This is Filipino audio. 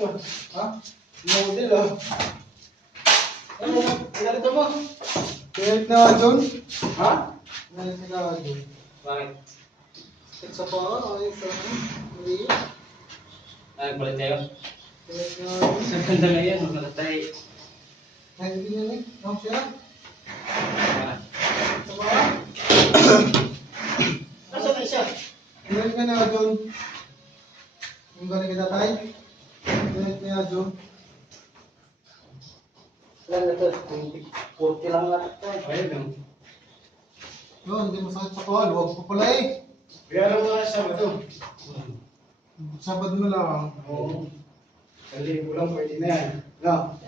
Ha? Model ah. Ano? Pinalito mo? Pinalito na John? Ha? Pinalito na John. Bakit? Sa pa, ay sa mali. Ay, balik tayo. Pinalito na John. Sa ganda na yan, magkalatay. Ay, hindi niya ni. Ano siya? Sa pa? Nasaan na siya? Pinalito na John. Yung galing kita tayo. Pinalito na John. Ilan na to? 40 lang nga ito. Ayun lang. Yun, hindi masakit sa kuhan. Huwag pa pala eh. Kaya lang nga Sabado. Sabado na lang. Oo. Kalibo lang pwede na yan. No?